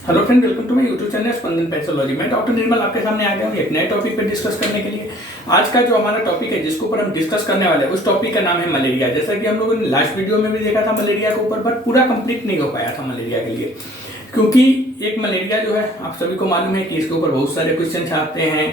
Hello friend, welcome to my YouTube channel Spandan pathology. मैं doctor Nirmal आपके सामने आ गया हूँ एक नए टॉपिक पर डिस्कस करने के लिए। आज का जो हमारा टॉपिक है जिसके ऊपर हम डिस्कस करने वाले हैं उस टॉपिक का नाम है मलेरिया। जैसा कि हम लोगों ने लास्ट वीडियो में भी देखा था मलेरिया के ऊपर, बट पूरा कंप्लीट नहीं हो पाया था मलेरिया के लिए, क्योंकि एक मलेरिया जो है आप सभी को मालूम है कि इसके ऊपर बहुत सारे क्वेश्चन आते हैं।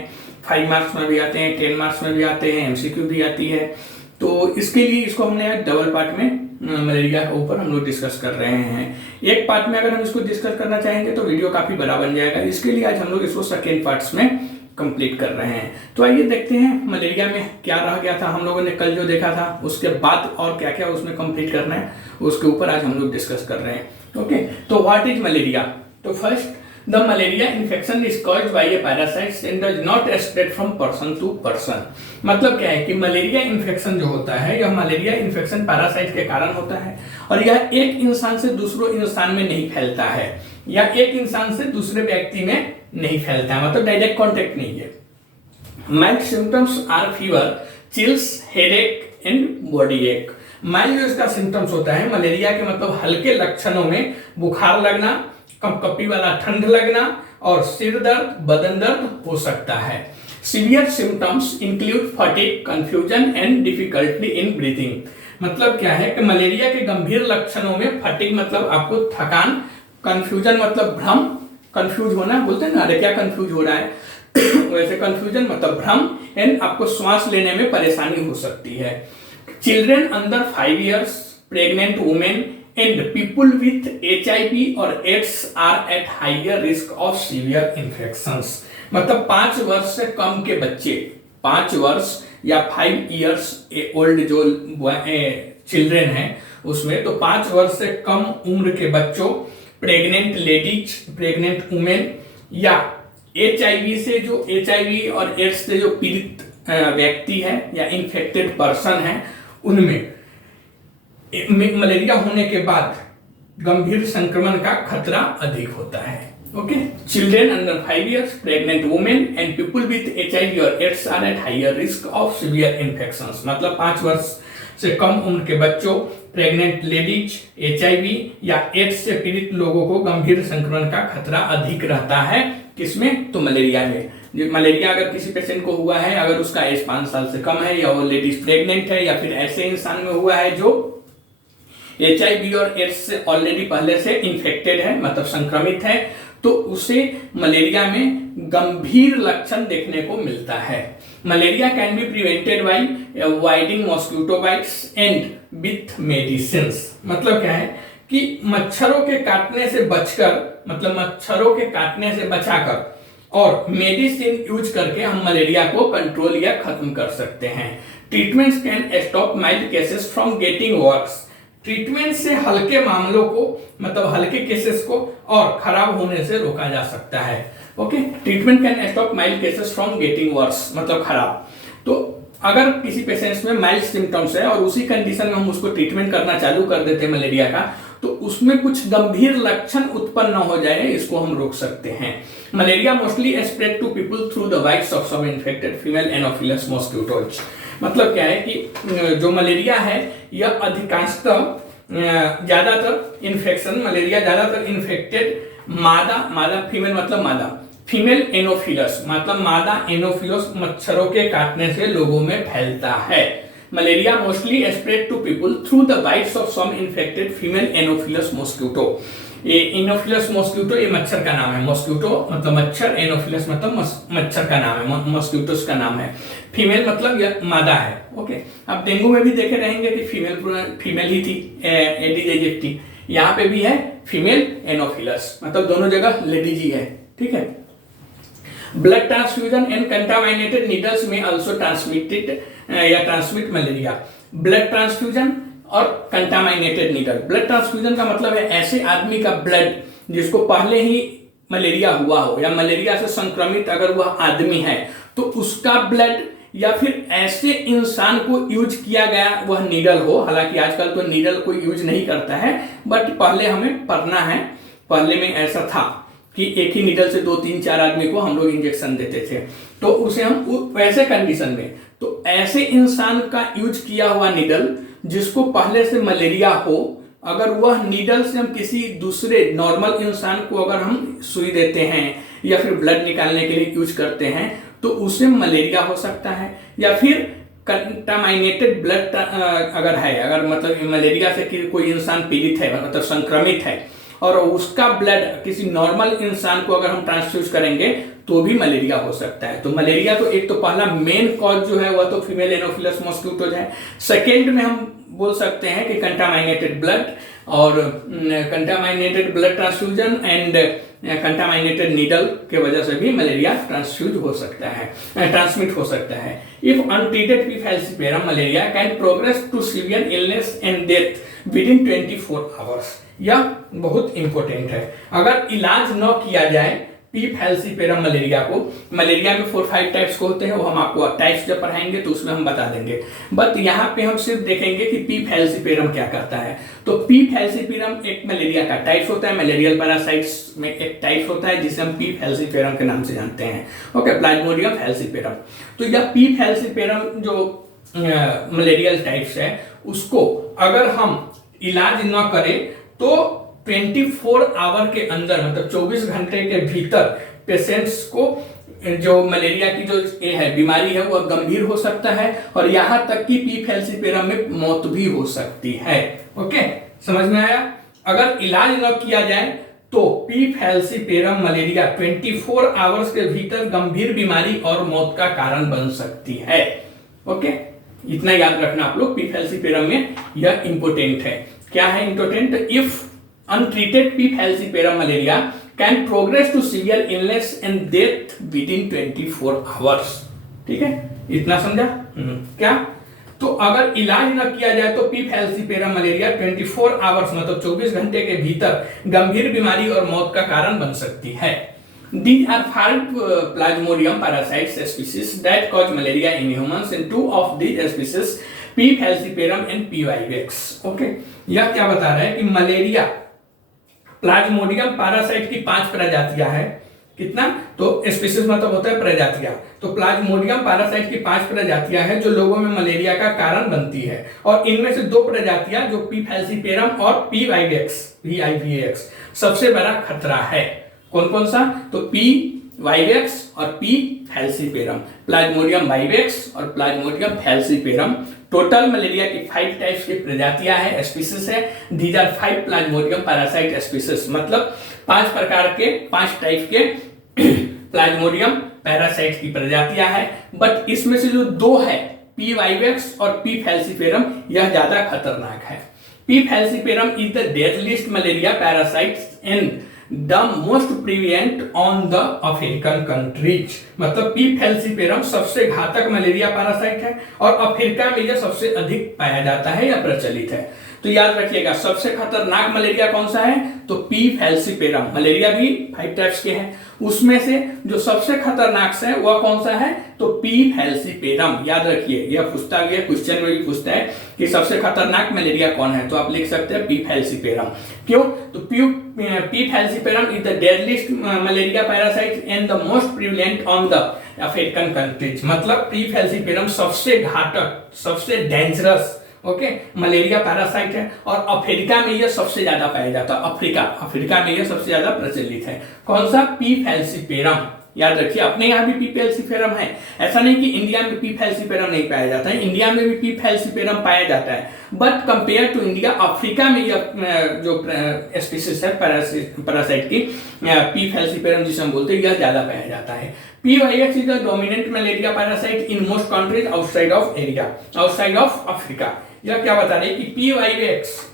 5 मार्क्स में भी आते हैं, 10 मार्क्स में भी आते हैं, एमसीक्यू भी आती है। तो इसके लिए इसको हमने डबल पार्ट में मलेरिया के ऊपर हम लोग डिस्कस कर रहे हैं। एक पार्ट में अगर हम इसको डिस्कस करना चाहेंगे तो वीडियो काफी बड़ा बन जाएगा, इसके लिए आज हम लोग इसको सेकेंड पार्ट्स में कंप्लीट कर रहे हैं। तो आइए देखते हैं मलेरिया में क्या रह गया था, हम लोगों ने कल जो देखा था उसके बाद और क्या क्या उसमें कंप्लीट करना है उसके ऊपर आज हम लोग डिस्कस कर रहे हैं। ओके, तो व्हाट इज मलेरिया? तो first, the malaria infection is caused by a parasites and does not spread from person to person. मतलब क्या है कि मलेरिया इन्फेक्शन जो होता है यह मलेरिया इन्फेक्शन पैरासाइट के कारण होता है और यह एक इंसान से दूसरे इंसान में नहीं फैलता है या एक इंसान से दूसरे व्यक्ति में नहीं फैलता है, मतलब डायरेक्ट कॉन्टेक्ट नहीं है। Mild symptoms are fever, chills, headache and body ache. Mild जो इसका सिम्टम्स होता है मलेरिया के, मतलब हल्के लक्षणों में बुखार लगना, कपकपी वाला ठंड लगना और सिर दर्द, बदन दर्द हो सकता है। Severe symptoms include fatigue, confusion and difficulty in breathing. मतलब क्या है कि मलेरिया के गंभीर लक्षणों में फटीग मतलब आपको थकान, कंफ्यूजन मतलब भ्रम, कंफ्यूज होना, बोलते हैं ना अरे क्या कंफ्यूज हो रहा है वैसे कंफ्यूजन मतलब भ्रम, एंड आपको श्वास लेने में परेशानी हो सकती है। Children under 5 years, pregnant women and people with HIV और AIDS are at higher risk of severe infections। मतलब 5 वर्ष से कम के बच्चे, 5 वर्ष या 5 years ओल्ड जो चिल्ड्रेन है उसमें, तो 5 वर्ष से कम उम्र के बच्चों, प्रेग्नेंट लेडीज, प्रेग्नेंट वुमेन या HIV से जो HIV और एड्स से जो पीड़ित व्यक्ति है या इन्फेक्टेड पर्सन है उनमें मलेरिया होने के बाद गंभीर संक्रमण का खतरा अधिक होता है। Okay, children under 5 years, pregnant women and people with HIV और AIDS are at higher risk of severe infections. मतलब 5 वर्ष से कम उम्र के बच्चों, प्रेग्नेंट लेडीज, HIV या एड्स से पीड़ित लोगों को गंभीर संक्रमण का खतरा अधिक रहता है। किसमें? तो मलेरिया में। मलेरिया अगर किसी पेशेंट को हुआ है, अगर उसका एज 5 साल से कम है या वो लेडीज प्रेग्नेंट है या फिर ऐसे इंसान में हुआ है जो HIV और एड्स से ऑलरेडी पहले से इन्फेक्टेड है, मतलब संक्रमित है, तो उसे मलेरिया में गंभीर लक्षण देखने को मिलता है। Malaria can be prevented by avoiding mosquito bytes and with medicines. मतलब क्या है कि मच्छरों के काटने से बचकर, मतलब मच्छरों के काटने से बचाकर और मेडिसिन यूज करके हम मलेरिया को कंट्रोल या खत्म कर सकते हैं। Treatments can stop mild cases from getting worse. Treatment से हल्के मामलों को, मतलब हल्के केसेस को और खराब होने से रोका जा सकता है। Okay, treatment can stop mild cases from getting worse, मतलब खराब। तो अगर किसी पेशेंट्स में माइल्ड सिम्टम्स है और उसी कंडीशन में हम उसको ट्रीटमेंट करना चालू कर देते हैं मलेरिया का, तो उसमें कुछ गंभीर लक्षण उत्पन्न न हो जाए, इसको हम रोक सकते हैं। Malaria mostly spread to people through the bites of some infected female anopheles mosquitoes. मतलब क्या है कि जो मलेरिया है यह अधिकांशतः ज्यादातर इन्फेक्शन, मलेरिया ज्यादातर इन्फेक्टेड मादा फीमेल, मतलब मादा फीमेल एनोफिलस, मतलब मादा एनोफिलस मच्छरों के काटने से लोगों में फैलता है। Malaria mostly spread to people through the bites of some infected female anopheles mosquito. ये एनोफिलस मॉस्किटो ये मच्छर का नाम है, मॉस्किटो मतलब मच्छर, एनोफिलस मतलब मच्छर का नाम है, मॉस्किटोस का नाम है। फीमेल मतलब यह मादा है। ओके, अब डेंगू में भी देखे रहेंगे कि फीमेल ही थी, एडिज एजिप्टी, यहाँ पे भी है फीमेल एनोफिलस, मतलब दोनों जगह लेडीज ही है। ठीक है। Blood transfusion and contaminated needles में आल्सो ट्रांसमिटेड या ट्रांसमिट मलेरिया। ब्लड ट्रांसफ्यूजन और कंटामिनेटेड नीडल। ब्लड ट्रांसफ्यूजन का मतलब है ऐसे आदमी का ब्लड जिसको पहले ही मलेरिया हुआ हो या मलेरिया से संक्रमित अगर वह आदमी है तो उसका ब्लड, या फिर ऐसे इंसान को यूज किया गया वह नीडल हो। हालांकि आजकल तो नीडल कोई यूज नहीं करता है, बट पहले हमें पढ़ना है, पहले में ऐसा था कि एक ही नीडल से 2, 3, 4 आदमी को हम लोग इंजेक्शन देते थे, तो उसे हम वैसे कंडीशन में, तो ऐसे इंसान का यूज किया हुआ नीडल जिसको पहले से मलेरिया हो अगर वह नीडल से हम किसी दूसरे नॉर्मल इंसान को अगर हम सुई देते हैं या फिर ब्लड निकालने के लिए यूज करते हैं तो उसे मलेरिया हो सकता है। या फिर कंटामाइनेटेड ब्लड अगर है, अगर मतलब मलेरिया से कोई इंसान पीड़ित है, मतलब संक्रमित है, और उसका ब्लड किसी नॉर्मल इंसान को अगर हम ट्रांसफ्यूज करेंगे तो भी मलेरिया हो सकता है। तो मलेरिया तो एक तो पहला मेन कॉज जो है वह तो फीमेल एनोफिलस मॉस्किटोज है। सेकेंड में हम बोल सकते हैं कि कंटामाइनेटेड ब्लड और कंटामाइनेटेड ब्लड ट्रांसफ्यूजन एंड कंटामाइनेटेड नीडल के वजह से भी मलेरिया ट्रांसफ्यूज हो सकता है, ट्रांसमिट हो सकता है। If untreated P falciparum malaria can progress to severe illness and death within 24 hours. यह बहुत इंपॉर्टेंट है। अगर इलाज न किया जाए पी फैल्सीपेरम मलेरिया को, मलेरिया में 4-5 टाइप्स को होते हैं, वो हम आपको टाइप्स जब पढ़ाएंगे तो उसमें हम बता देंगे। बट यहाँ पे हम सिर्फ देखेंगे कि पी फैल्सीपेरम क्या करता है। तो पी फैल्सीपेरम एक मलेरिया का टाइप्स होता है, मलेरियल पैरासाइट्स में एक टाइप होता है जिसे हम पी फैल्सीपेरम के नाम से जानते हैं। Okay, Plasmodium falciparum. तो यह पी फैल्सीपेरम जो मलेरियल टाइप्स है उसको अगर हम इलाज न करें तो 24 आवर के अंदर, मतलब 24 घंटे के भीतर पेशेंट्स को जो मलेरिया की जो है बीमारी है वह गंभीर हो सकता है और यहां तक कि पी फैल्सीपेरम में मौत भी हो सकती है। ओके, समझ में आया? अगर इलाज न किया जाए तो पी फैल्सीपेरम मलेरिया 24 आवर्स के भीतर गंभीर बीमारी और मौत का कारण बन सकती है। ओके, इतना याद रखना आप लोग, पी फैल्सीपेरम में यह इंपोर्टेंट है। क्या है important? If untreated P. falciparum malaria can progress to severe illness and death within 24 hours। ठीक है, इतना समझा? क्या? तो अगर इलाज न किया जाए तो पी फैल्सीपेरम मलेरिया 24 आवर्स मतलब 24 घंटे के भीतर गंभीर बीमारी और मौत का कारण बन सकती है। These are 5 Plasmodium parasites species that cause malaria in humans, and 2 of these species P. falciparum and P. vivax। Okay, यह क्या बता रहा है कि मलेरिया प्लाज्मोडियम पैरासाइट की 5 प्रजातियां हैं। कितना? तो स्पीसीज मतलब होता है प्रजातियां। तो प्लाज्मोडियम पैरासाइट की 5 प्रजातियां हैं जो लोगों में मलेरिया का कारण बनती है, और इनमें से 2 प्रजातियां जो पी फैल्सीपेरम और पी वाइवेक्स सबसे बड़ा खतरा है। कौन कौन सा? तो पी वाइवेक्स और पी फैल्सीपेरम, प्लाज्मोडियम वाइवेक्स और प्लाज्मोडियम फैल्सीपेरम। टोटल मलेरिया की 5 टाइप्स की प्रजातियां हैं, स्पीसीज है। These are 5 plasmodium parasite species, मतलब 5 प्रकार के 5 टाइप के प्लाज्मोडियम पैरासाइट की प्रजातियां हैं। बट इसमें से जो 2 है पी वाइवेक्स और पी फैल्सीपेरम, यह ज्यादा खतरनाक है। P falciparum is the deadliest malaria parasite and the most prevent on the African countries. मतलब पी फैल्सीपेरम सबसे घातक मलेरिया पैरासाइट है और अफ्रीका में यह सबसे अधिक पाया जाता है या प्रचलित है। तो याद रखिएगा, सबसे खतरनाक मलेरिया कौन सा है? तो पी फैल्सीपेरम। मलेरिया भी 5 टाइप्स के हैं, उसमें से जो सबसे खतरनाक है वह कौन सा है? तो पी फैल्सीपेरम। याद रखिए, यह पूछता गया, क्वेश्चन में भी पूछता है कि सबसे खतरनाक मलेरिया कौन है, तो आप लिख सकते हैं पी फैल्सीपेरम। क्यों? तो P falciparum is the deadliest malaria parasite and the most prevalent on the African countries. मतलब पी फैल्सीपेरम सबसे घातक, सबसे डेंजरस मलेरिया पैरासाइट है और अफ्रीका में यह सबसे ज्यादा पाया जाता है। अफ्रीका में यह सबसे ज्यादा प्रचलित है। कौन सा? P falciparum. याद रखिए, अपने यहाँ भी पी फैल्सीपेरम है, ऐसा नहीं कि इंडिया में पी फैल्सीपेरम नहीं पाया जाता है, इंडिया में भी पी फैल्सीपेरम पाया जाता है। But compare to India, Africa में यह जो स्पीसीज है पैरासाइट की पी फैल्सीपेरम जिसे हम बोलते हैं, यह ज्यादा पाया जाता है। P vivax is the dominant malaria parasite in most countries outside of Africa. यह क्या बता रही है कि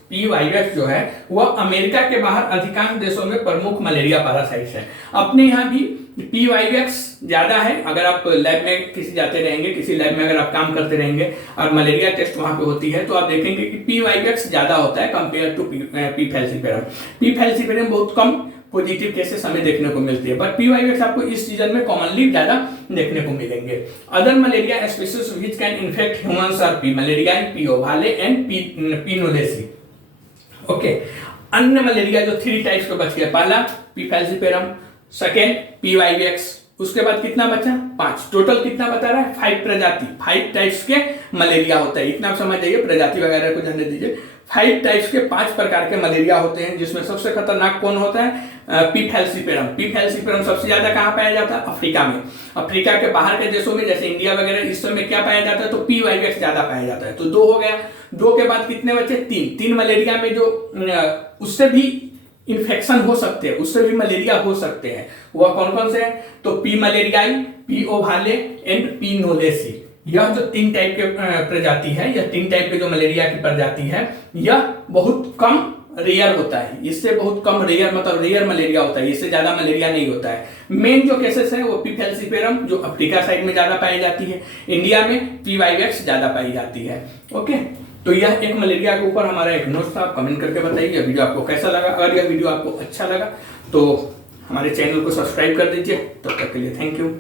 पी वाइवेक्स जो है वह अमेरिका के बाहर अधिकांश देशों में प्रमुख मलेरिया पैरासाइट है। अपने यहाँ भी पी वाइवेक्स ज्यादा है। अगर आप लैब में किसी जाते रहेंगे, किसी लैब में अगर आप काम करते रहेंगे और मलेरिया टेस्ट वहां पे होती है, तो आप देखेंगे कि पी वाइवेक्स ज्यादा होता है compare to P falciparum. P falciparum बहुत कम पॉजिटिव केसेस हमें देखने को मिलती है, बट पी वाइवेक्स आपको इस सीजन में कॉमनली ज्यादा देखने को मिलेंगे। Other malaria species which can infect humans are P malariae, P ovale and P knowlesi. Okay, अन्य मलेरिया जो 3 टाइप्स के बच गए, पहला P falciparum, second P vivax, उसके बाद कितना बचा? 5। टोटल कितना बता रहा है? 5 प्रजाति, 5 टाइप्स के मलेरिया होता है। इतना आप समझ जाइए, प्रजाति वगैरह को जानने दीजिए। 5 टाइप्स के 5 प्रकार के मलेरिया होते हैं, जिसमें सबसे खतरनाक कौन होता है? P falciparum. पी फैल्सीपेरम सबसे ज्यादा कहाँ पाया जाता है? अफ्रीका में। अफ्रीका के बाहर के देशों में जैसे इंडिया वगैरह इस समय क्या पाया जाता है? तो पी वाइवेक्स ज्यादा पाया जाता है। तो 2 हो गया। 2 के बाद कितने बचे? 3 मलेरिया में जो उससे भी इन्फेक्शन हो सकते हैं, उससे भी मलेरिया हो सकते हैं, वह कौन कौन से हैं? तो पी मलेरियाई, पी ओभाले एंड पी नोलेसी। यह जो 3 टाइप के प्रजाति है, यह 3 टाइप के जो मलेरिया की प्रजाति है, यह बहुत कम रेयर होता है। इससे बहुत कम रेयर, मतलब रेयर मलेरिया होता है, इससे ज्यादा मलेरिया नहीं होता है। मेन जो केसेस है वो पी फैल्सीपेरम जो अफ्रीका साइड में ज्यादा पाई जाती है, इंडिया में पी वाइवेक्स ज्यादा पाई जाती है। ओके, तो यह एक मलेरिया के ऊपर हमारा एक नोट था। आप कमेंट करके बताइए वीडियो आपको कैसा लगा। अगर यह वीडियो आपको अच्छा लगा तो हमारे चैनल को सब्सक्राइब कर दीजिए। तब तक के लिए थैंक यू।